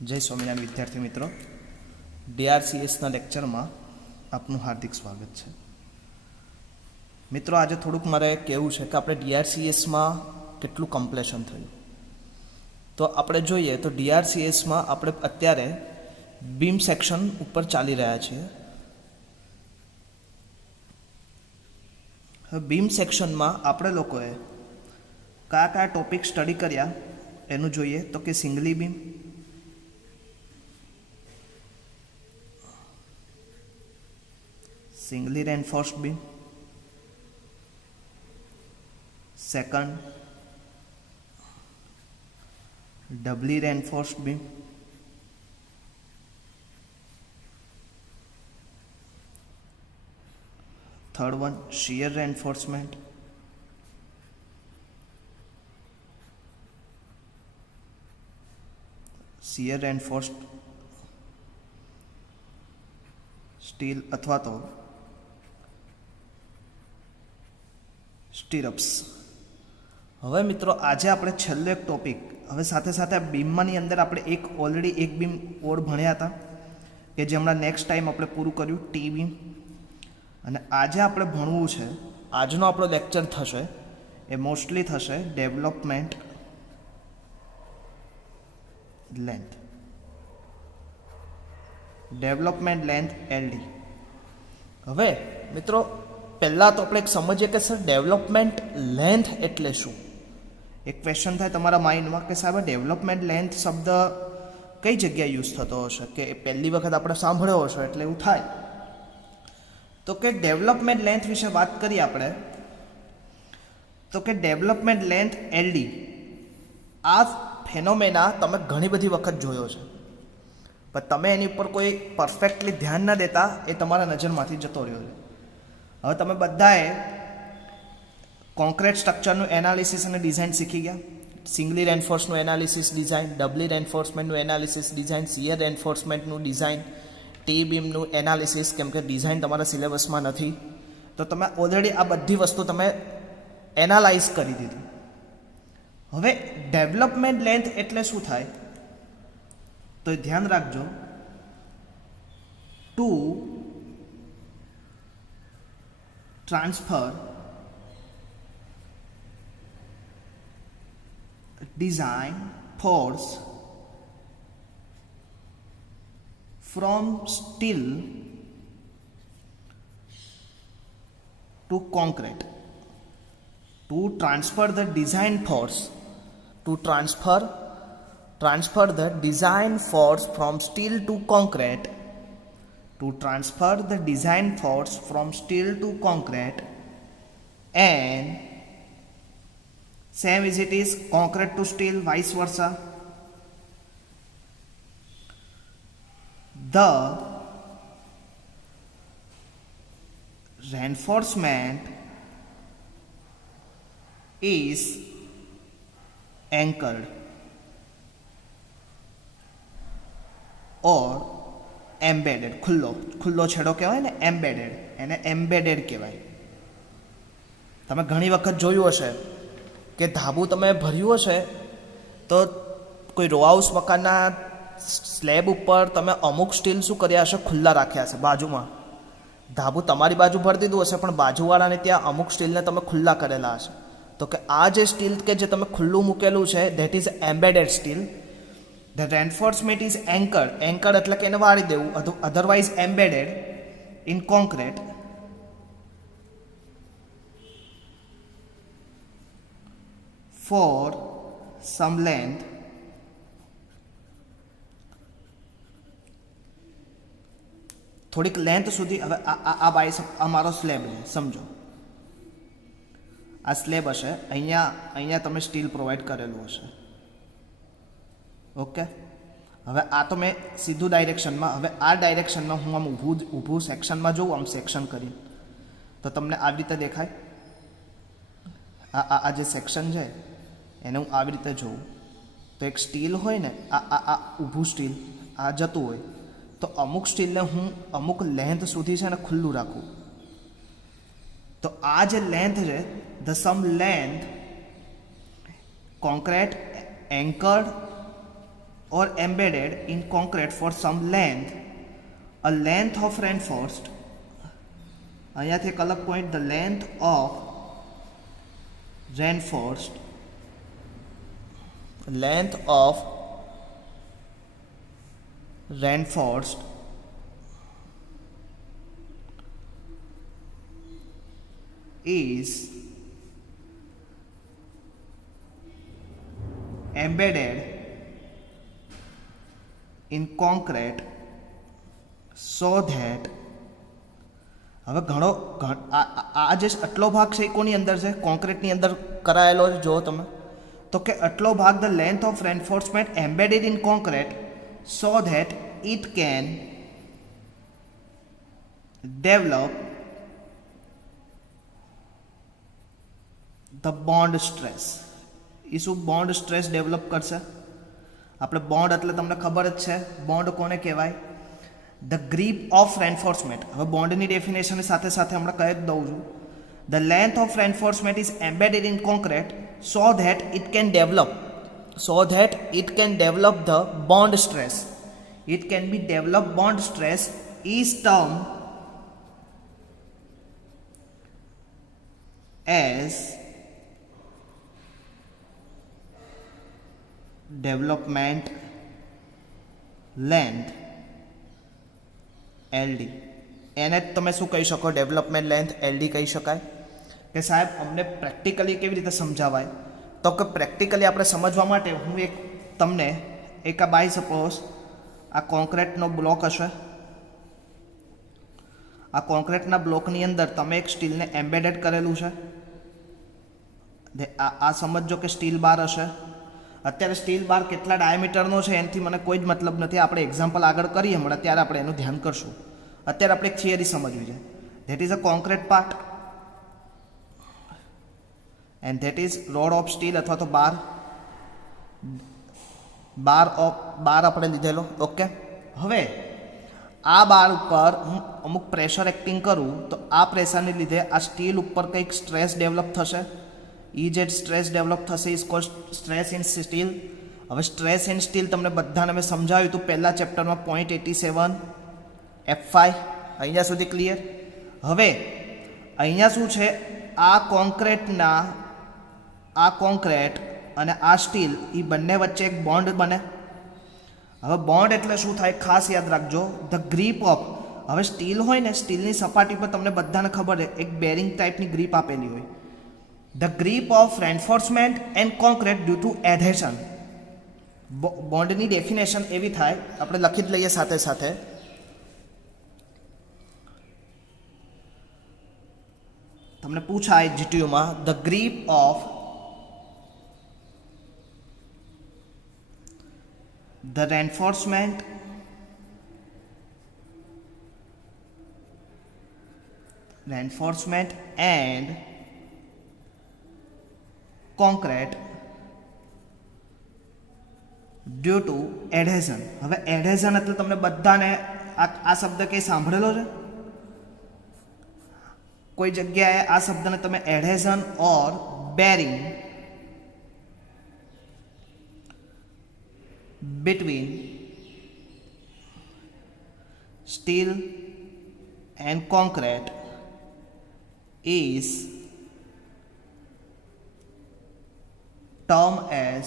जय स्वामिनारायण विद्यार्थी मित्रों, DRCS लेक्चर में आपनु हार्दिक स्वागत है। मित्रों, आज थोड़ुंक मारे कहेवुं छे कि आपणे DRCS में केटलुं कम्प्लेशन थयुं। तो आपणे जोईए तो DRCS में आपणे अत्यारे बीम सेक्शन उपर चाली रह्या छीए। बीम सेक्शन में आपणे लोकोए कया कया टॉपिक स्टडी कर्या एनुं जोईए तो कि singly beam, singly reinforced beam, second doubly reinforced beam, third one shear reinforcement, shear reinforced steel अथवा तो स्टीरप्स। हवे मित्रों, आज आपणे छेल्लो एक टॉपिक, हवे साथे साथे बीममानी अंदर आपणे एक ऑलरेडी एक बीम और भण्या हता के जे हमणां नेक्स्ट टाइम आपणे पूरुं कर्युं, टी बीम। अने आजे आपणे भणवुं छे, आजनो आपणो लेक्चर थशे ए मोस्टली थशे development length, development length LD। हवे मित्रों, पहला तो આપણે સમજીએ કે સર ડેવલપમેન્ટ લેન્થ એટલે શું। એક ક્વેશ્ચન થાય તમારા માઇન્ડમાં કે સાહેબ ડેવલપમેન્ટ લેન્થ શબ્દ કઈ જગ્યાએ યુઝ થતો હશે, કે પહેલી વખત આપણે સાંભળ્યો હશે એટલે એવું થાય। તો કે ડેવલપમેન્ટ લેન્થ વિશે વાત કરીએ આપણે, તો કે ડેવલપમેન્ટ લેન્થ LD આ ફેનોમેના તમે ઘણી બધી વખત જોયો છે, પણ તમે એની ઉપર કોઈ પરફેક્ટલી ધ્યાન ન દેતા, એ તમારા નજરમાંથી જતો રહ્યો છે। હવે તમે બધાએ કોન્ક્રીટ સ્ટ્રક્ચરનું એનાલિસિસ અને ડિઝાઇન શીખી ગયા। સિંગલી રેન્ફોર્સનું એનાલિસિસ ડિઝાઇન, ડબલી રેન્ફોર્સમેન્ટનું એનાલિસિસ ડિઝાઇન, શિયર રેન્ફોર્સમેન્ટનું ડિઝાઇન, ટી બીમનું એનાલિસિસ, કેમ કે ડિઝાઇન તમારા સિલેબસમાં નથી, તો તમે ઓલરેડી આ બધી વસ્તુ તમે એનાલાઇઝ કરી દીધી। હવે ડેવલપમેન્ટ લેન્થ એટલે શું થાય, તો ધ્યાન રાખજો, two transfer design force from steel to concrete, to transfer the design force, to transfer the design force from steel to concrete, to transfer the design force from steel to concrete, and same as it is concrete to steel, vice versa. The reinforcement is anchored or embedded, ખુલ્લો છેડો કહેવાય ને, embedded, એને embedded કહેવાય। તમે ઘણી વખત જોયું હશે કે ધાબુ તમે ભર્યું હશે તો કોઈ રો હાઉસ મકાનના સ્લેબ ઉપર તમે અમુક સ્ટીલ શું કર્યા હશે, ખુલ્લા રાખ્યા હશે બાજુમાં। ધાબુ તમારી બાજુ ભરી દીધું હશે પણ બાજુવાળાને ત્યાં અમુક સ્ટીલને તમે ખુલ્લા કરેલા હશે, તો કે આ જે સ્ટીલ કે જે તમે ખુલ્લું મૂકેલું છે, that is embedded steel. The reinforcement is anchored, anchored એટલે કે એને વાળી દેવું, otherwise embedded in concrete for some length થોડીક લેન્થ સુધી। હવે આ બાય આ મારો સ્લેબ છે, સમજો આ સ્લેબ હશે, અહીંયા તમે સ્ટીલ પ્રોવાઈડ કરેલું હશે, ઓકે। હવે આ તો મેં સીધું ડાયરેક્શનમાં, હવે આ ડાયરેક્શનમાં હું આમ ઊભું સેક્શનમાં જોઉં, આમ સેક્શન કરીને, તો તમને આવી રીતે દેખાય। આ જે સેક્શન છે એને હું આવી રીતે જોઉં, તો એક સ્ટીલ હોય ને, આ ઊભું સ્ટીલ આ જતું હોય, તો અમુક સ્ટીલને હું અમુક લેન્થ સુધી છે ને ખુલ્લું રાખું, તો આ જે લેન્થ છે, the some length concrete anchored or embedded in concrete for some length, a length of reinforced, અહીંયાથી એક અલગ point, the length of reinforced is embedded in concrete so that, હવે ઘણો આ જે આટલો ભાગ છે એ કોની અંદર છે? કોન્ક્રીટની અંદર કરાયેલો છે. જો તમે તો કે આટલો ભાગ, the length of reinforcement embedded in concrete so that it can develop the bond stress. એ શું બોન્ડ સ્ટ્રેસ ડેવલપ કરશે? આપણે બોન્ડ એટલે તમને ખબર જ છે, બોન્ડ કોને કહેવાય? The grip of reinforcement. હવે બોન્ડની ડેફિનેશનની સાથે સાથે હમણાં કહી જ દઉં છું. The length of reinforcement is embedded in concrete so that it can develop the bond stress. It can be develop bond stress is term as development length LD. એને જ તમે શું કહી શકો? ડેવલપમેન્ટ લેન્થ LD કહી શકાય. કે સાહેબ અમને પ્રેક્ટિકલી કેવી રીતે સમજાવાય? તો કે પ્રેક્ટિકલી આપણે સમજવા માટે હું તમને એક બાય સપોઝ આ કોન્ક્રીટનો બ્લોક હશે. આ કોન્ક્રીટના બ્લોકની અંદર તમે એક સ્ટીલને એમ્બેડેડ કરેલું છે. આ સમજો કે સ્ટીલ બાર હશે. અત્યારે સ્ટીલ બાર કેટલા ડાયામીટરનો છે એનાથી મને કોઈ જ મતલબ નથી. આપણે એક્ઝામ્પલ આગળ કરીએ હમણાં, ત્યારે આપણે એનું ધ્યાન કરશું. અત્યારે આપણે એક થિયરી સમજવી છે. That is a concrete part and that is road of steel અથવા તો બાર આપણે લીધેલો. ઓકે, હવે આ બાર ઉપર હું અમુક પ્રેશર એક્ટિંગ કરું તો આ પ્રેશરને લીધે આ સ્ટીલ ઉપર કંઈક સ્ટ્રેસ ડેવલપ થશે. જે સ્ટ્રેસ ડેવલપ થશે is called stress in steel. હવે સ્ટ્રેસ ઇન સ્ટીલ તમને બધાને મેં સમજાવ્યું હતું પહેલા ચેપ્ટરમાં 0.87 F5. અહીંયા સુધી ક્લિયર? હવે અહીંયા શું છે? આ કોન્ક્રીટ અને આ સ્ટીલ એ બંને વચ્ચે એક બોન્ડ બને. હવે બોન્ડ એટલે શું થાય? ખાસ યાદ રાખજો, ધ ગ્રીપ ઓફ. હવે સ્ટીલ હોય ને, સ્ટીલની સપાટી પર તમને બધાને ખબર છે એક બેરિંગ ટાઈપની ગ્રીપ આપેલી હોય. The grip of reinforcement and concrete due to adhesion. બોન્ડની ડેફિનેશન એવી થાય, આપણે લખી જ લઈએ સાથે સાથે. તમને પૂછાય જીટીયુમાં, the grip of the reinforcement and concrete due to adhesion. હવે એડહેઝન એટલે તમને બધાને આ શબ્દ કંઈ સાંભળેલો છે? કોઈ જગ્યાએ આ શબ્દને તમે એડહેઝન ઓર bearing between steel and concrete is termed as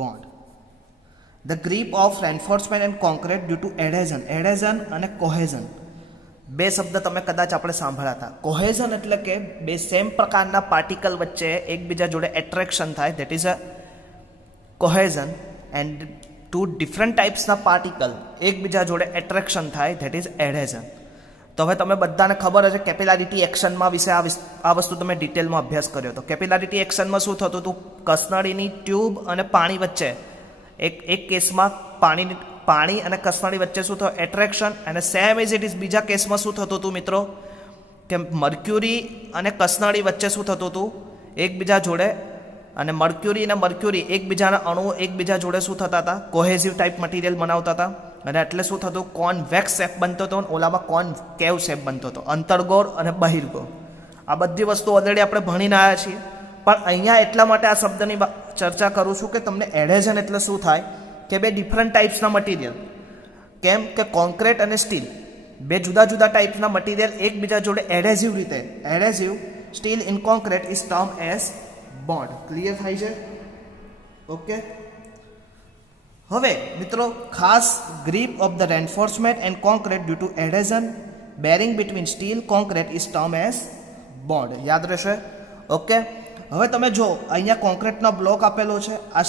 bond. The grip of reinforcement and concrete due to adhesion. Adhesion અને cohesion બે શબ્દ તમે કદાચ આપણે સાંભળ્યા હતા. કોહેઝન એટલે કે બે સેમ પ્રકારના પાર્ટિકલ વચ્ચે એકબીજા જોડે એટ્રેક્શન થાય, that is a cohesion. And two different ટાઈપ્સના પાર્ટિકલ એકબીજા જોડે એટ્રેક્શન થાય, ધેટ ઇઝ એડહેઝન. તો હવે તમે બધાને ખબર હશે કેપિલારિટી એક્શનમાં વિશે આ વસ્તુ તમે ડિટેલમાં અભ્યાસ કર્યો હતો. કેપિલારિટી એક્શનમાં શું થતું હતું? કસનળીની ટ્યુબ અને પાણી વચ્ચે એક કેસમાં પાણી અને કસનળી વચ્ચે શું થયું? એટ્રેક્શન. અને સેમ એઝ ઇટ ઇઝ બીજા કેસમાં શું થતું હતું મિત્રો? કે મર્ક્યુરી અને કસનળી વચ્ચે શું થતું હતું? એકબીજા જોડે, અને મર્ક્યુરી એકબીજાના અણુઓ એકબીજા જોડે શું થતા હતા? કોહેઝિવ ટાઈપ મટીરિયલ બનાવતા હતા. અને એટલે શું થતું? કોન્વેક્સ શેપ બનતો હતો, ઓલામાં કોનકેવ શેપ બનતો હતો, અંતર્ગોળ અને બહિર્ગોળ. આ બધી વસ્તુ ઓલરેડી આપણે ભણીને આવ્યા છીએ. પણ અહીંયા એટલા માટે આ શબ્દની ચર્ચા કરું છું કે તમને એડહેઝન એટલે શું થાય કે બે ડિફરન્ટ ટાઈપ્સના મટીરિયલ, કેમ કે કોન્ક્રીટ અને સ્ટીલ બે જુદા જુદા ટાઈપના મટીરિયલ એકબીજા જોડે એડહેઝિવ રીતે, adhesive steel in concrete is term as bond. Clear થાય છે? ઓકે. હવે મિત્રો ખાસ grip of the reinforcement and concrete due to adhesion bearing between steel concrete is term as bond. યાદ રહેશે? ઓકે. હવે તમે જો અહીંયા કોન્ક્રીટનો બ્લોક આપેલો છે, આ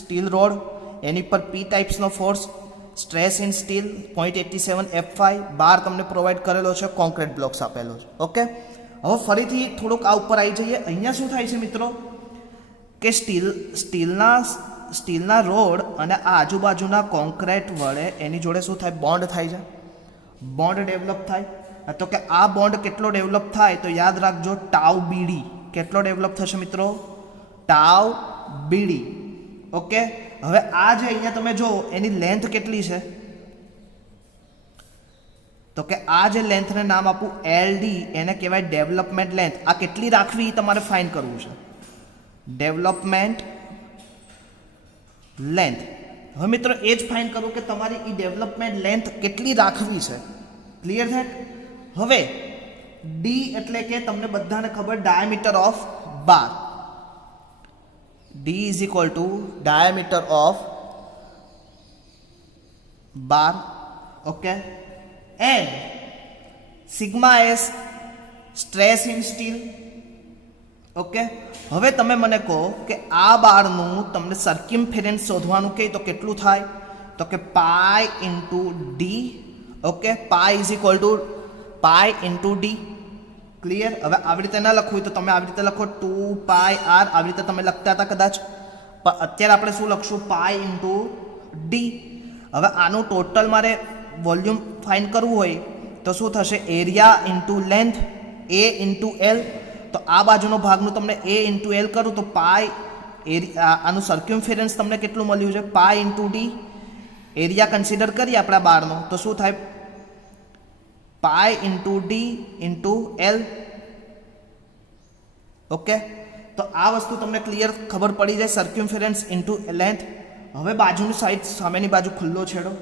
સ્ટીલ રોડ, એની પર પી ટાઈપ્સનો force, stress in steel 0.87 F5 bar તમને પ્રોવાઈડ કરેલો છે, કોન્ક્રીટ બ્લોક્સ આપેલો છે. ઓકે. હવે ફરીથી થોડુંક આ ઉપર આવી જઈએ. અહીંયા શું થાય છે મિત્રો કે સ્ટીલના રોડ અને આ આજુબાજુના કોન્ક્રીટ વડે એની જોડે શું થાય? બોન્ડ થાય છે, બોન્ડ ડેવલપ થાય. તો કે આ બોન્ડ કેટલો ડેવલપ થાય તો યાદ રાખજો ટાઉ બીડી. કેટલો ડેવલપ થશે મિત્રો? Tau BD. ઓકે. હવે આ જે અહીંયા તમે જો એની લેન્થ કેટલી છે તો કે આ જે લેન્થને નામ આપું LD, એને કહેવાય ડેવલપમેન્ટ લેન્થ. આ કેટલી રાખવી તમારે ફાઇન કરવું છે, ડેવલપમેન્ટ લેન્થ. હવે મિત્રો એ જ ફાઇન કરવું કે તમારી એ ડેવલપમેન્ટ લેન્થ કેટલી રાખવી છે. ક્લિયર છે? હવે ડી એટલે કે તમને બધાને ખબર diameter of bar. D is equal to diameter of bar. Okay. And sigma s stress in steel. Okay. હવે તમે મને કહો કે આ બારનું તમને સર્કમ્ફરન્સ શોધવાનું કહે તો કેટલું થાય? તો કે pi into D. Okay. Pi is equal to pi into D. Clear? હવે આવી રીતે ના લખવું તો તમે આવી રીતે લખો 2πr, આવી રીતે તમે લખતા હતા કદાચ, પણ અત્યારે આપણે શું લખશું? પાઈ ઇન્ટુ ડી. હવે આનું ટોટલ મારે વોલ્યુમ ફાઇન કરવું હોય તો શું થશે? એરિયા ઇન્ટુ લેન્થ, એ ઇન્ટુ એલ. તો આ બાજુનો ભાગનું તમને એ ઇન્ટુ એલ કરું તો પાઈ એરિયા, આનું સર્ક્યુમફરન્સ તમને કેટલું મળ્યું છે? પાઈ ઇન્ટુ ડી. એરિયા કન્સિડર કરીએ આપણા બારનો તો શું થાય? પાઈ into D into L. Okay. તો આ વસ્તુ તમને ક્લિયર ખબર પડી જાય, સર્ક્યુમફરન્સ ઇન્ટુ લેન્થ. હવે બાજુની સાઈડ, સામેની બાજુ ખુલ્લો છેડો,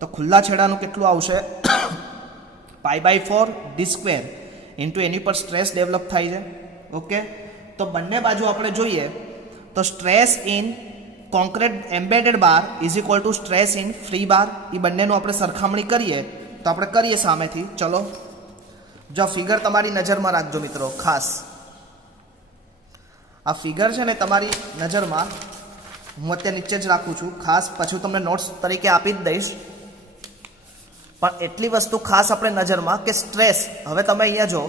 તો ખુલ્લા છેડાનું કેટલું આવશે? π/4 d² ઇન્ટુ એની પર સ્ટ્રેસ ડેવલપ થાય છે. ઓકે. તો બંને બાજુ આપણે જોઈએ તો stress in concrete embedded bar is equal to stress in free bar. એ બંનેનું આપણે સરખામણી કરીએ તો આપણે કરીએ સામેથી. ચલો જો ફિગર તમારી નજરમાં રાખજો મિત્રો. ખાસ આ ફિગર છે ને તમારી નજરમાં, હું અત્યારે નીચે જ રાખું છું ખાસ, પછી તમને નોટ્સ તરીકે આપી જ દઈશ, પણ એટલી વસ્તુ ખાસ આપણે નજરમાં કે સ્ટ્રેસ. હવે તમે અહીંયા જો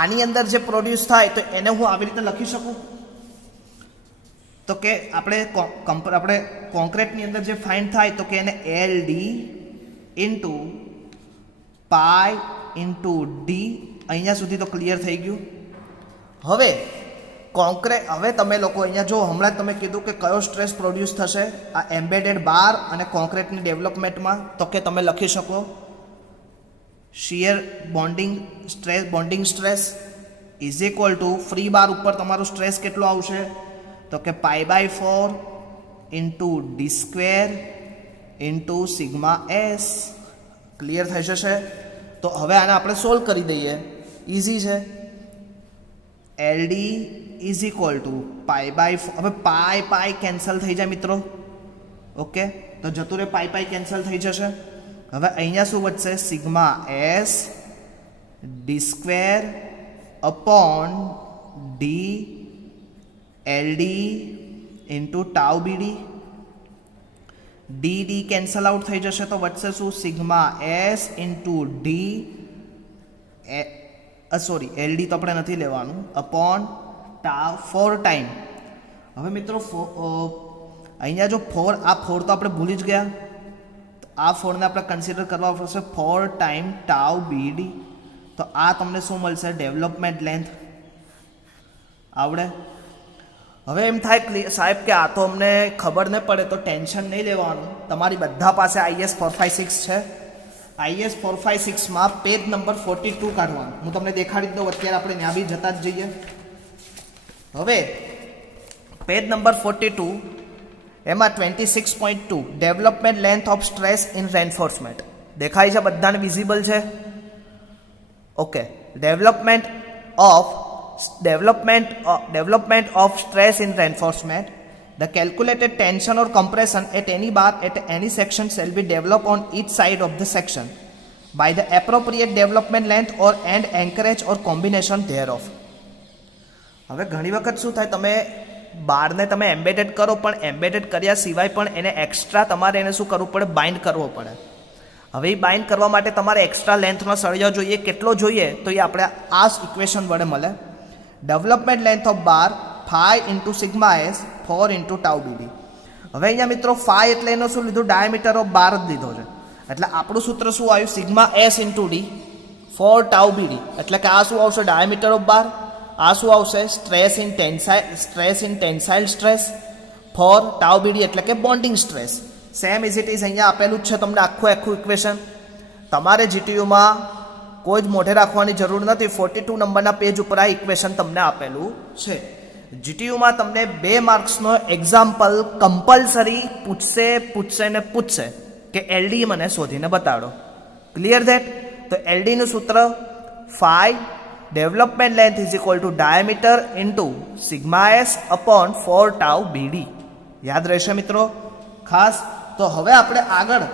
આની અંદર જે પ્રોડ્યુસ થાય તો એને હું આવી રીતે લખી શકું તો કે આપણે કોન્ક્રીટની અંદર જે ફાઇન્ડ થાય તો કે એને LD into pi into D. અહીંયા સુધી તો ક્લિયર થઈ ગયું. હવે હવે તમે લોકો અહીંયા જો હમણાં જ તમે કીધું કે કયો સ્ટ્રેસ પ્રોડ્યુસ થશે આ એમ્બેડેડ બાર અને કોન્ક્રીટની ડેવલપમેન્ટમાં, તો કે તમે લખી શકો shear bonding stress is equal to free bar ઉપર તમારું સ્ટ્રેસ કેટલો આવશે તો કે π/4 into d² into sigma S. Clear થઈ જશે? તો હવે આને આપણે સોલ્વ કરી દઈએ. ઇઝી છે. LD is equal to π/4. હવે પાઈ કેન્સલ થઈ જાય મિત્રો. ઓકે. તો જતું રહે, પાઈ કેન્સલ થઈ જશે. હવે અહીંયા શું વધશે? Sigma S d² upon D LD into tau BD. D cancel out થઈ જશે તો વધશે શું? Sigma S into D, sorry LD તો આપણે નથી લેવાનું, અપોન ટાઉ 4 ટાઈમ. હવે મિત્રો અહીંયા જો 4, આ 4 તો આપણે ભૂલી જ ગયા, તો આ 4ને આપણે કન્સિડર કરવા પડશે 4 ટાઈમ ટાઉ બીડી. તો આ તમને શું મળશે? Development length. આવડે? હવે એમ થાય સાહેબ કે આ તો અમને ખબર ન પડે તો ટેન્શન નહીં લેવાનું, તમારી બધા પાસે IS 456 છે. IS 456માં પેજ નંબર 42 કાઢવાનું. હું તમને દેખાડી દઉં, અત્યારે આપણે ત્યાં બી જતા જ જઈએ. હવે પેજ નંબર 42 એમાં 26.2 development length of stress in reinforcement દેખાય છે, બધાને વિઝિબલ છે? Okay. Development of stress in reinforcement. The calculated tension or compression at any bar at any section shall be developed on each side of the section by the appropriate development length or and anchorage or combination thereof. હવે ઘણી વખત શું થાય, તમે બારને તમે embedded કરો, પણ એમ્બેડેડ કર્યા સિવાય પણ એને એક્સ્ટ્રા તમારે એને શું કરવું પડે, બાઇન્ડ કરવો પડે. હવે એ બાઇન્ડ કરવા માટે તમારે એક્સ્ટ્રા લેન્થનો સળિયો જોઈએ. કેટલો જોઈએ તો એ આપણે આ ઇક્વેશન વડે મળે. Development length of bar phi into sigma S 4 into tau BD. હવે અહીંયા મિત્રો ફાઈ એટલે એનો શું લીધું, ડાયામીટર ઓફ બાર જ લીધો છે. એટલે આપણું સૂત્ર શું આવ્યું, sigma S into D 4 tau BD. એટલે કે આ શું આવશે, ડાયામીટર ઓફ બાર. આ શું આવશે, stress in tensile stress four tau BD એટલે કે bonding stress. Same is it is અહીંયા આપેલું જ છે તમને આખું ઇક્વેશન. તમારે જીટીયુમાં કોઈ જ મોઢે રાખવાની જરૂર નથી. 42 નંબરના પેજ ઉપર આ ઇક્વેશન તમને આપેલું છે. જીટીયુમાં તમને 2 માર્ક્સનો એક્ઝામ્પલ કમ્પલસરી પૂછશે કે એલડી મને શોધીને બતાડો. Clear that? તો એલડીનું સૂત્ર phi development length is equal to diameter into sigma S upon 4 tau BD. યાદ રહેશે મિત્રો ખાસ. તો હવે આપણે આગળ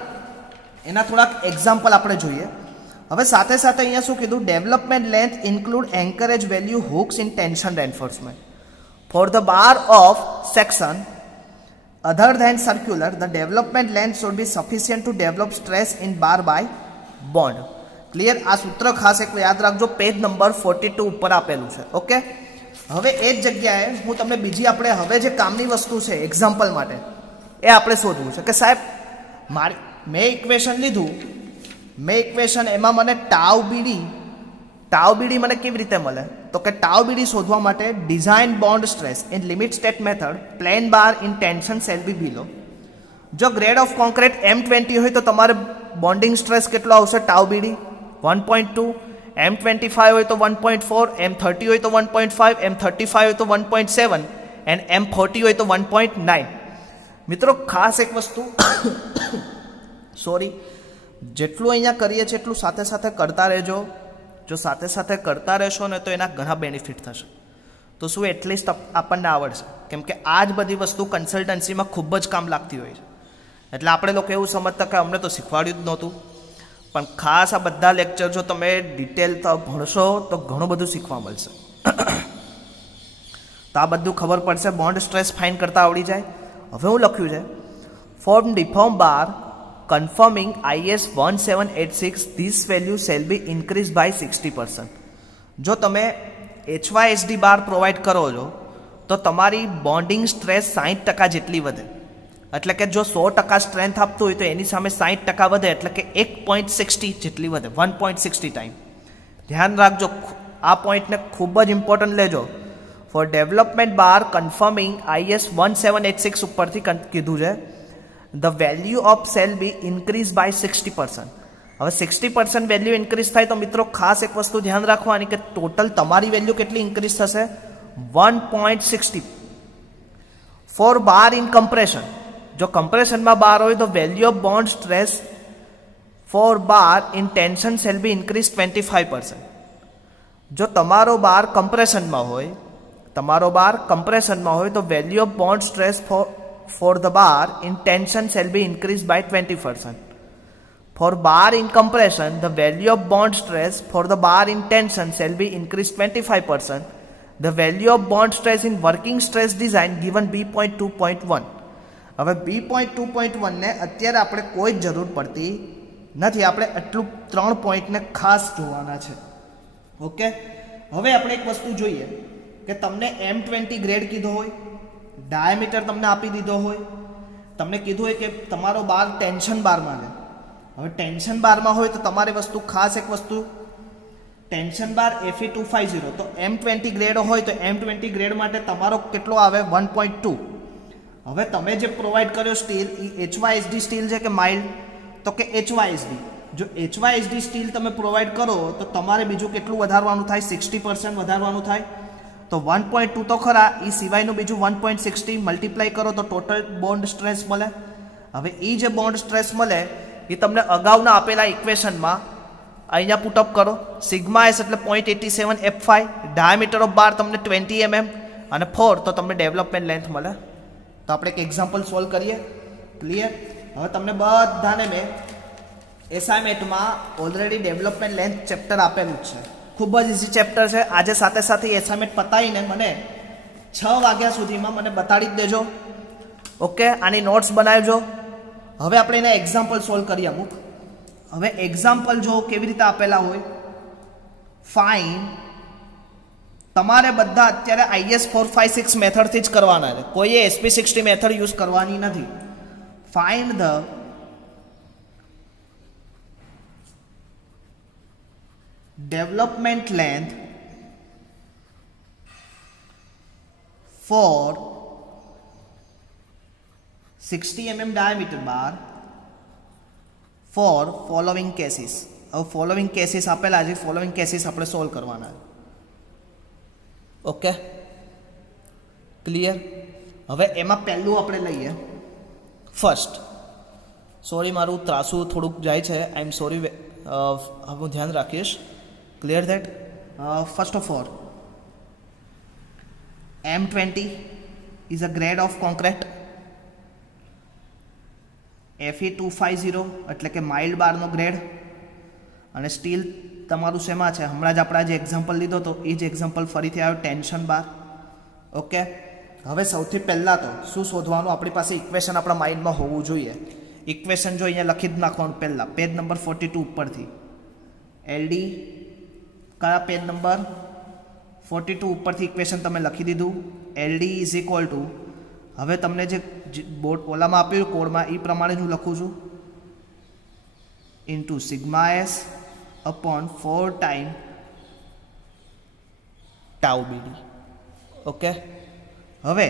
એના થોડાક એક્ઝામ્પલ આપણે જોઈએ. હવે સાથે સાથે અહીંયા શું કીધું, development length include anchorage value hooks in tension reinforcement for the bar of section other than circular. The development length should be sufficient to develop stress in bar by bond. Clear? આ સૂત્ર ખાસ એક યાદ રાખજો, page number 42 ઉપર આપેલું છે. Okay. હવે એ જ જગ્યાએ હું તમને બીજી આપણે હવે જે કામની વસ્તુ છે એક્ઝામ્પલ માટે એ આપણે શોધવું છે કે સાહેબ મેં ઇક્વેશન લીધું, એમાં મને ટાઉ બીડી મને કેવી રીતે મળે, તો કે ટાઉ બીડી શોધવા માટે design bond stress in limit state method plain bar in tension shall be below. જો ગ્રેડ ઓફ કોન્ક્રીટ M20 હોય તો તમારે બોન્ડિંગ સ્ટ્રેસ કેટલો આવશે, ટાઉ બીડી 1.2, M25 હોય તો 1.4, M30 હોય તો 1.5, M35 હોય તો 1.7 એન્ડ M40 હોય તો 1.9. મિત્રો ખાસ એક વસ્તુ જેટલું અહીંયા કરીએ છીએ એટલું સાથે સાથે કરતા રહેજો. જો સાથે સાથે કરતા રહેશો ને તો એના ઘણા બેનિફિટ થશે. તો શું એટલીસ્ટ આપણને આવડશે, કેમ કે આ જ બધી વસ્તુ કન્સલ્ટન્સીમાં ખૂબ જ કામ લાગતી હોય છે. એટલે આપણે લોકો એવું સમજતા કે અમને તો શીખવાડ્યું જ નહોતું, પણ ખાસ આ બધા લેક્ચર જો તમે ડિટેલ ભણશો તો ઘણું બધું શીખવા મળશે. તો આ બધું ખબર પડશે, બોન્ડ સ્ટ્રેસ ફાઇન કરતા આવડી જાય. હવે હું લખ્યું છે for deformed bar conforming IS 1786 this value shall be increase by 60%. જો તમે HYSD બાર પ્રોવાઈડ કરો છો તો તમારી બોન્ડિંગ સ્ટ્રેસ 60% જેટલી વધે. એટલે કે જો 100% સ્ટ્રેન્થ આપતું હોય તો એની સામે 60% વધે, એટલે કે 1.60 જેટલી વધે, 1.60 ટાઈમ. ધ્યાન રાખજો, આ પોઈન્ટને ખૂબ જ ઇમ્પોર્ટન્ટ લેજો. For development bar conforming IS 1786 ઉપરથી કીધું છે the value of shall be increase by 60%. હવે 60% વેલ્યુ ઇન્ક્રીઝ થાય તો મિત્રો ખાસ એક વસ્તુ ધ્યાન રાખવાની કે ટોટલ તમારી વેલ્યુ કેટલી ઇન્ક્રીઝ થશે, 1.60. ફોર બાર ઇન કમ્પ્રેશન, જો કમ્પ્રેશનમાં બાર હોય તો value of bond stress for bar in tension shall be increase 25%. જો તમારો બાર કમ્પ્રેશનમાં હોય તો value of bond stress for the bar in tension shall be increased by 20%. For bar in compression, the value of bond stress for the bar in tension shall be increased 25%. The value of bond stress in working stress design given B.2.1. હવે B.2.1 ને અત્યારે આપણે કોઈ જરૂર પડતી નથી, આપણે આટલું 3 પોઈન્ટને ખાસ જોવાના છે. ઓકે. હવે આપણે એક વસ્તુ જોઈએ કે તમને M20 ગ્રેડ કીધો હોય, ડાયામીટર તમને આપી દીધો હોય, તમને કીધું હોય કે તમારો બાર ટેન્શન બારમાં છે. હવે ટેન્શન બારમાં હોય તો તમારી વસ્તુ ખાસ એક વસ્તુ ટેન્શન બાર FE250, તો M20 ગ્રેડ હોય તો M20 ગ્રેડ માટે તમારો કેટલો આવે, 1.2. હવે તમે જે પ્રોવાઈડ કર્યો સ્ટીલ એ HYSD સ્ટીલ છે કે માઇલ્ડ, તો કે HYSD. જો HYSD સ્ટીલ તમે પ્રોવાઈડ કરો તો તમારે બીજું કેટલું વધારવાનું થાય, 60% વધારવાનું થાય. તો 1.2 તો ખરા, એ સિવાયનું બીજું 1.60 મલ્ટીપ્લાય કરો તો ટોટલ બોન્ડ સ્ટ્રેસ મળે. હવે એ જે બોન્ડ સ્ટ્રેસ મળે એ તમને અગાઉના આપેલા ઇક્વેશનમાં અહીંયા પુટઅપ કરો. સિગ્મા એસ એટલે 0.87 F5, ડાયામીટર ઓફ બાર તમને 20 mm અને 4 તો તમને ડેવલપમેન્ટ લેન્થ મળે. તો આપણે એક એક્ઝામ્પલ સોલ્વ કરીએ. ક્લિયર? હવે તમને બધાને મેં એસાઇનમેન્ટમાં ઓલરેડી ડેવલપમેન્ટ લેન્થ ચેપ્ટર આપેલું જ છે. ખૂબ જ ઇઝી ચેપ્ટર છે. આજે સાથે સાથે એસાઇનમેન્ટ પતાવીને મને 6 વાગ્યા સુધીમાં મને બતાડી જ દેજો. ઓકે, આની નોટ્સ બનાવજો. હવે આપણે એના એક્ઝામ્પલ સોલ્વ કરી અમુક. હવે એક્ઝામ્પલ જો કેવી રીતે આપેલા હોય, ફાઇન તમારે બધા અત્યારે IS 456 મેથડથી જ કરવાના છે, કોઈએ SP60 મેથડ યુઝ કરવાની નથી. Find the development length for 60 mm diameter bar for following cases. હવે ફોલોવિંગ કેસીસ આપેલા છે, ફોલોવિંગ કેસીસ આપણે સોલ્વ કરવાના. Okay, clear? હવે એમાં પહેલું આપણે લઈએ ફર્સ્ટ. સોરી, મારું ત્રાસું થોડુંક જાય છે, આઈ એમ સોરી, હું ધ્યાન રાખીશ. Clear that? First of all, M20 is a grade of concrete. Fe250 એટલે કે માઇલ્ડ બારનો ગ્રેડ. અને સ્ટીલ તમારું શેમાં છે? હમણાં જ આપણે જે એક્ઝામ્પલ લીધો તો એ જ એક્ઝામ્પલ ફરીથી આવ્યો, ટેન્શન બાર. ઓકે, હવે સૌથી પહેલાં તો શું શોધવાનું? આપણી પાસે ઇક્વેશન આપણા માઇન્ડમાં હોવું જોઈએ. ઇક્વેશન જો અહીંયા લખી જ નાખવાનું પહેલાં, પેજ નંબર 42 ઉપરથી. LD કયા પેજ નંબર 42 ઉપરથી ઇક્વેશન તમે લખી દીધું. LD ઇઝ ઇક્વલ ટુ, હવે તમને જે બોર્ડ ઓલામાં આપ્યું કોડમાં એ પ્રમાણે હું લખું છું, into sigma S upon 4 time tau BD. Okay, હવે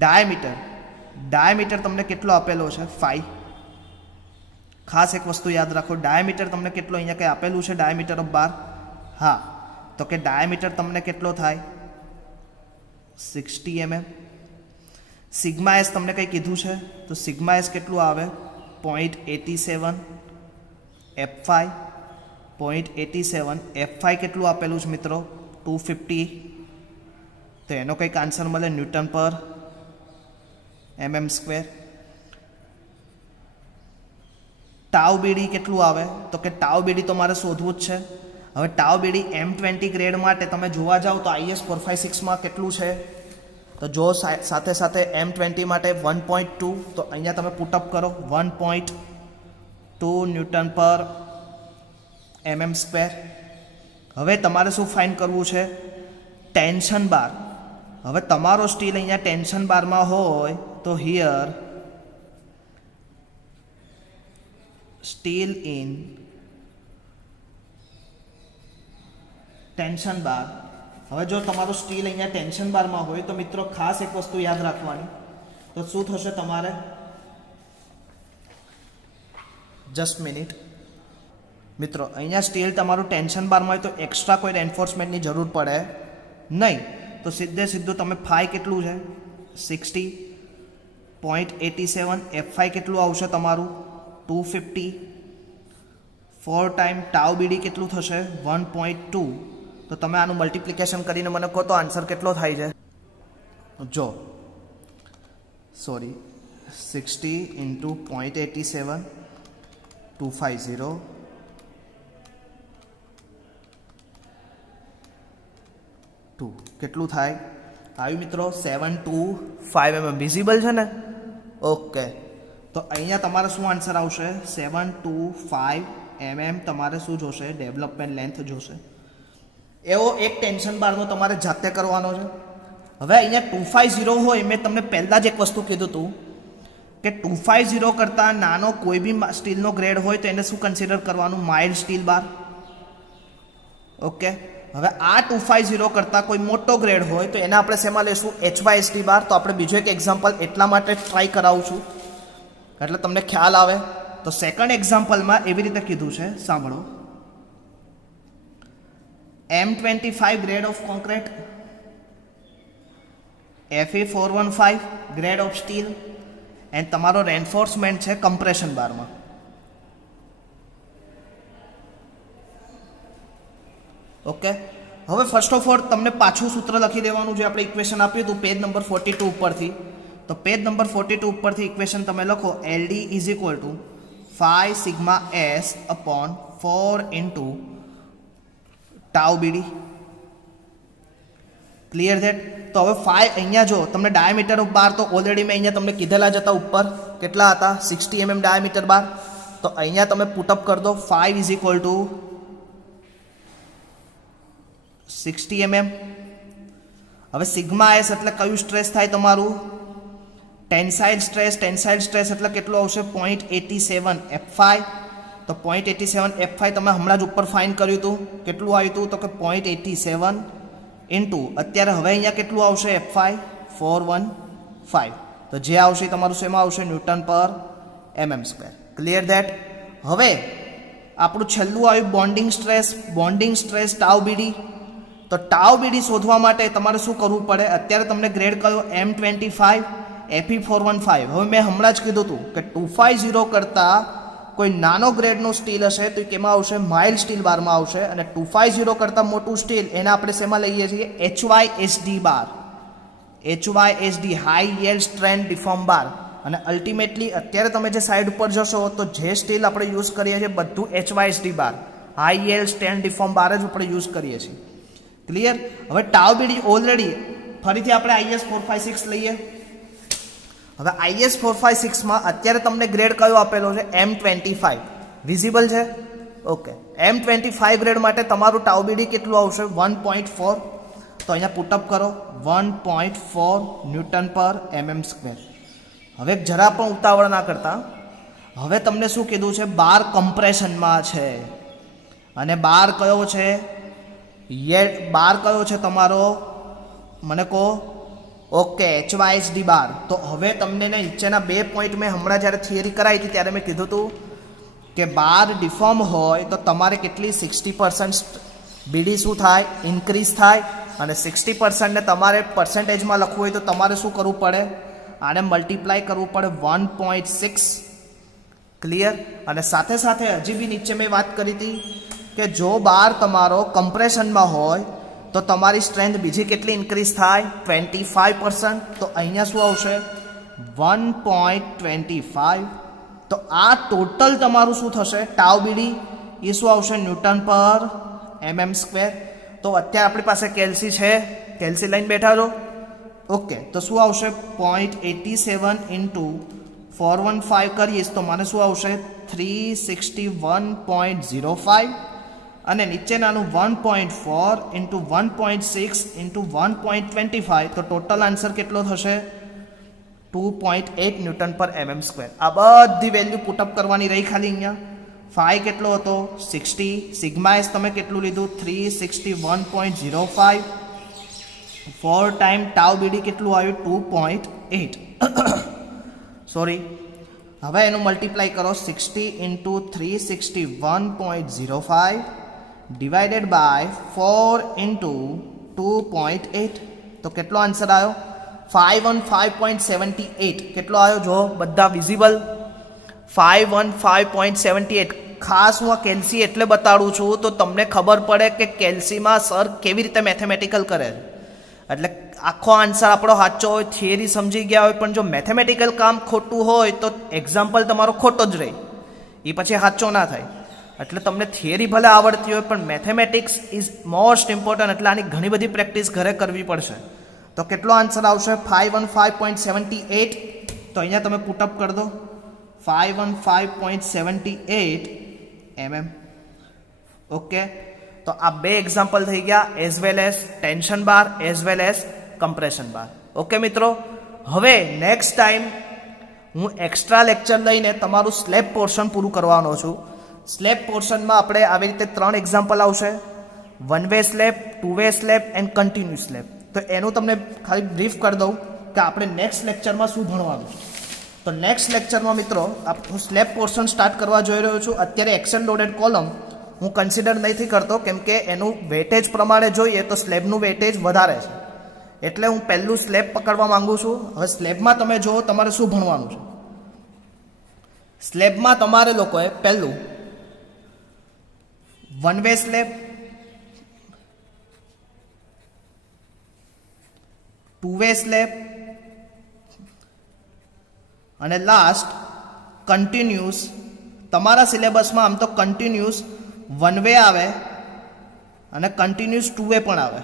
ડાયામીટર તમને કેટલો આપેલો છે? 5. ખાસ એક વસ્તુ યાદ રાખો, ડાયામીટર તમને કેટલો અહીંયા કંઈ આપેલું છે? ડાયામીટર ઓફ બાર. હા, તો કે ડાયામીટર તમને કેટલો થાય? 60 mm. સિગ્મા એસ તમને કંઈ કીધું છે? તો સિગ્મા એસ કેટલું આવે? 0.87 F5. 0.87 F5 કેટલું આપેલું છે મિત્રો? 250. તો એનો કંઈક આન્સર મળે ન્યૂટન પર mm². ટાઉ બીડી કેટલું આવે? તો કે ટાઉ બીડી તો મારે શોધવું જ છે. હવે ટાઉ બીડી M20 ગ્રેડ માટે તમે જોવા જાઓ તો IS 456માં કેટલું છે? તો જો સાથે સાથે M20 માટે 1.2, તો અહીંયા તમે પુટઅપ કરો 1.2 ન્યૂટન પર mm². હવે તમારે શું ફાઇન્ડ કરવું છે? ટેન્શન બાર. હવે તમારો સ્ટીલ અહીંયા ટેન્શન બારમાં હોય તો હિયર સ્ટીલ ઇન ટેન્શન બાર. હવે જો તમારું સ્ટીલ અહીંયા ટેન્શન બારમાં હોય તો મિત્રો ખાસ એક વસ્તુ યાદ રાખવાની. તો શું થશે તમારે? જસ્ટ મિનિટ મિત્રો, અહીંયા સ્ટીલ તમારું ટેન્શન બારમાં હોય તો એક્સ્ટ્રા કોઈ એન્ફોર્સમેન્ટની જરૂર પડે નહીં. તો સીધું તમે 5 કેટલું છે? 60. 0.87 F5 કેટલું આવશે તમારું? 250. 4 ટાઈમ ટાઉ બીડી કેટલું થશે? 1.2. તો તમે આનું મલ્ટિપ્લિકેશન કરીને મને કહો તો આન્સર કેટલો થાય છે? જો સોરી, 60 ઇન્ટુ 0.87 250 કેટલું થાય? આવ્યું મિત્રો 725 mm. વિઝિબલ છે ને? ઓકે, તો અહીંયા તમારે શું આન્સર આવશે? 725 mm તમારે શું જોશે? ડેવલપમેન્ટ લેન્થ જોશે. એવો એક ટેન્શન બારનો તમારે જાતે કરવાનો છે. હવે અહીંયા 250 હોય, મેં તમને પહેલાં જ એક વસ્તુ કીધું હતું કે 250 કરતાં નાનો કોઈ બી સ્ટીલનો ગ્રેડ હોય તો એને શું કન્સિડર કરવાનું? માઇલ્ડ સ્ટીલ બાર. ઓકે, હવે આ 250 કરતાં કોઈ મોટો ગ્રેડ હોય તો એને આપણે શેમાં લઈશું? HYSD બાર. તો આપણે બીજો એક એક્ઝામ્પલ એટલા માટે ટ્રાય કરાવું છું એટલે તમને ખ્યાલ આવે. તો સેકન્ડ એક્ઝામ્પલમાં એવી રીતે કીધું છે, સાંભળો. M25 grade of concrete Fe415 grade of steel and તમારો રેન્ફોર્સમેન્ટ છે કમ્પ્રેશન બારમાં. ઓકે, હવે ફર્સ્ટ ઓફ ઓલ તમને પાછું સૂત્ર લખી દેવાનું જે આપણે ઇક્વેશન આપ્યું હતું પેજ નંબર 42 ઉપરથી. તો પેજ નંબર 42 ઉપરથી ઇક્વેશન તમે લખો LD is equal two 5 sigma S upon 4 into tau BD. Clear that? તો હવે 5 અહીંયા જો તમને ડાયામીટર ઓફ બાર તો ઓલરેડી મેં અહીંયા તમને કીધેલા જ હતા ઉપર કેટલા હતા 60 mm ડાયામીટર બાર. તો અહીંયા તમે પુટઅપ કરી દો 5 ઇઝ ઇક્વલ ટુ 60 mm. હવે સિગ્મા એસ એટલે કયું સ્ટ્રેસ થાય તમારું ટેન્સાઇલ સ્ટ્રેસ. ટેન્સાઇલ સ્ટ્રેસ એટલે કેટલું આવશે 0.87 F5. તો 0.87 F5 તમે હમણાં જ ઉપર ફાઇન કર્યું હતું કેટલું આવ્યું હતું તો કે 0.87 ઇન્ટુ અત્યારે હવે અહીંયા કેટલું આવશે F5 415. તો જે આવશે તમારું શેમાં આવશે ન્યૂટન પર mm². Clear that? હવે આપણું છેલ્લું આવ્યું bonding stress. Bonding stress tau BD. તો ટાઉ BD શોધવા માટે તમારે શું કરવું પડે અત્યારે તમને ગ્રેડ કયો M25 Fe415. હવે મેં હમણાં જ કીધું હતું કે 250 કરતાં કોઈ નાનો ગ્રેડનું સ્ટીલ હશે તો કેમાં આવશે માઇલ્ડ સ્ટીલ બારમાં આવશે અને 250 કરતાં મોટું સ્ટીલ એને આપણે શેમાં લઈએ છીએ HYSD bar. HYSD high yield strength deform bar. અને અલ્ટિમેટલી અત્યારે તમે જે સાઈડ ઉપર જશો તો જે સ્ટીલ આપણે યુઝ કરીએ છીએ બધું HYSD બાર હાઈ યીલ્ડ સ્ટ્રેન્થ ડિફોર્મ બાર જ આપણે યુઝ કરીએ છીએ. ક્લિયર? હવે ટાઉ BD ઓલરેડી ફરીથી આપણે IS 456 લઈએ. હવે IS 456માં અત્યારે તમને ગ્રેડ કયો આપેલો છે M25. વિઝિબલ છે? ઓકે, M25 ગ્રેડ માટે તમારું ટાઉ BD કેટલું આવશે 1.4. તો અહીંયા પુટઅપ કરો 1.4 ન્યૂટન પર mm². હવે જરા પણ ઉતાવળ ના કરતા હવે તમને શું કીધું છે બાર કમ્પ્રેશનમાં છે અને બાર કયો છે બાર કયો છે તમારો મને કહો ઓકે HYSD બાર. તો હવે તમને નીચેના 2 પોઈન્ટ મેં હમણાં જ્યારે થિયરી કરાવી હતી ત્યારે મેં કીધું હતું કે બાર ડિફોર્મ હોય તો તમારે કેટલી 60% BD શું થાય ઇન્ક્રીઝ થાય અને 60% ને તમારે પર્સન્ટેજમાં લખવું હોય તો તમારે શું કરવું પડે આને મલ્ટીપ્લાય કરવું પડે 1.6. ક્લિયર? અને સાથે સાથે હજી બી નીચે મેં વાત કરી હતી કે જો બાર તમારો કમ્પ્રેશનમાં હોય તો તમારી સ્ટ્રેન્થ બીજી કેટલી ઇન્ક્રીઝ થાય 25%. તો અહીંયા શું આવશે 1.25. તો આ ટોટલ તમારું શું થશે ટાઉ BD એ શું આવશે ન્યૂટન પર mm². તો અત્યારે આપણી પાસે કેલ્સી છે કેલ્સી લઈને બેઠા છો. ઓકે, તો શું આવશે 0.87 ઇન્ટુ 415 કરીશ તો મને શું આવશે 361.05 અને નીચેનાનું 1.4 ઇન્ટુ 1.6 ઇન્ટુ 1.25. તો ટોટલ આન્સર કેટલો થશે 2.8 ન્યૂટન પર mm². આ બધી વેલ્યુ પુટઅપ કરવાની રહી ખાલી અહીંયા. ફાઈ કેટલો હતો 60. સિગ્મા એસ તમે કેટલું લીધું 361.05. 4 ટાઈમ ટાઉ BD કેટલું આવ્યું 2.8. સોરી. હવે એનું મલ્ટીપ્લાય કરો 60 ઇન્ટુ 361.05 ડિવાઇડેડ બાય 4 ઇન્ટુ 2.8. તો કેટલો આન્સર આવ્યો 515.78. કેટલો આવ્યો જો બધા વિઝિબલ 515.78. ખાસ હું આ કેલ્સી એટલે બતાડું છું તો તમને ખબર પડે કે કેલ્સીમાં સર કેવી રીતે મેથેમેટિકલ કરે છે. એટલે આખો આન્સર આપણો સાચો હોય થિયરી સમજી ગયા હોય પણ જો મેથેમેટિકલ કામ ખોટું હોય તો એક્ઝામ્પલ તમારો ખોટો જ રહે એ પછી સાચો ના થાય. એટલે તમને થિયરી ભલે આવડતી હોય પણ મેથેમેટિક્સ ઇઝ મોસ્ટ ઇમ્પોર્ટન્ટ. એટલે આની ઘણી બધી પ્રેક્ટિસ ઘરે કરવી પડશે. તો કેટલો આન્સર આવશે 515.78. તો અહીંયા તમે પુટઅપ કરી દો 515.78 mm. ઓકે, તો આ 2 એક્ઝામ્પલ થઈ ગયા એઝ વેલ એઝ ટેન્શન બાર એઝ વેલ એઝ કમ્પ્રેશન બાર. ઓકે મિત્રો, હવે નેક્સ્ટ ટાઈમ હું એક્સ્ટ્રા લેક્ચર લઈને તમારું સ્લેબ પોર્શન પૂરું કરવાનો છું. સ્લેબ પોર્શનમાં આપણે આવી રીતે 3 એક્ઝામ્પલ આવશે 1 way slab 2 way slab and continuous slab. તો એનું તમને ખાલી બ્રીફ કરી દઉં કે આપણે નેક્સ્ટ લેક્ચરમાં શું ભણવાનું છે. તો નેક્સ્ટ લેક્ચરમાં મિત્રો હું સ્લેબ પોર્શન સ્ટાર્ટ કરવા જઈ રહ્યો છું. અત્યારે એક્શન લોડેડ કોલમ હું કન્સિડર નથી કરતો કેમ કે એનું વેટેજ પ્રમાણે જોઈએ તો સ્લેબનું વેટેજ વધારે છે એટલે હું પહેલું સ્લેબ પકડવા માંગુ છું. હવે સ્લેબમાં તમે જો તમારે શું ભણવાનું છે. સ્લેબમાં તમારે લોકોએ પહેલું one way slab, two way slab અને લાસ્ટ કન્ટિન્યુઅસ. તમારા સિલેબસમાં આમ તો કન્ટિન્યુઅસ વન વે આવે અને કન્ટિન્યુઅસ ટુ વે પણ આવે,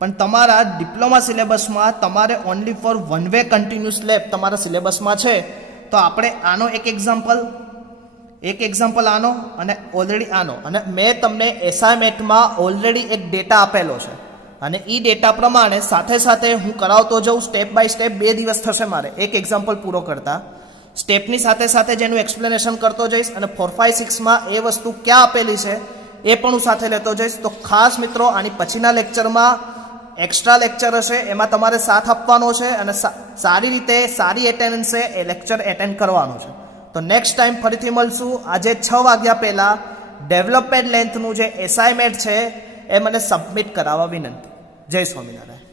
પણ તમારા ડિપ્લોમા સિલેબસમાં તમારે only for one way continuous slab તમારા સિલેબસમાં છે. તો આપણે આનો એક એક્ઝામ્પલ આનો અને ઓલરેડી આનો, અને મેં તમને એસાઇનમેન્ટમાં ઓલરેડી એક ડેટા આપેલો છે અને એ ડેટા પ્રમાણે સાથે સાથે હું કરાવતો જાઉં સ્ટેપ બાય સ્ટેપ. 2 દિવસ થશે મારે એક એક્ઝામ્પલ પૂરો કરતા. સ્ટેપની સાથે સાથે જેનું એક્સપ્લેનેશન કરતો જઈશ અને 4, 5, 6માં એ વસ્તુ ક્યાં આપેલી છે એ પણ હું સાથે લેતો જઈશ. તો ખાસ મિત્રો આની પછીના લેક્ચરમાં એક્સ્ટ્રા લેક્ચર હશે, એમાં તમારે સાથ આપવાનો છે અને સારી રીતે સારી એટેન્ડન્સે એ લેક્ચર એટેન્ડ કરવાનો છે. તો નેક્સ્ટ ટાઈમ ફરીથી મળશું. આજે 6 વાગ્યા પહેલાં ડેવલપમેન્ટ લેન્થનું જે એસાઇનમેન્ટ છે એ મને સબમિટ કરાવવા વિનંતી. જય સ્વામિનારાયણ.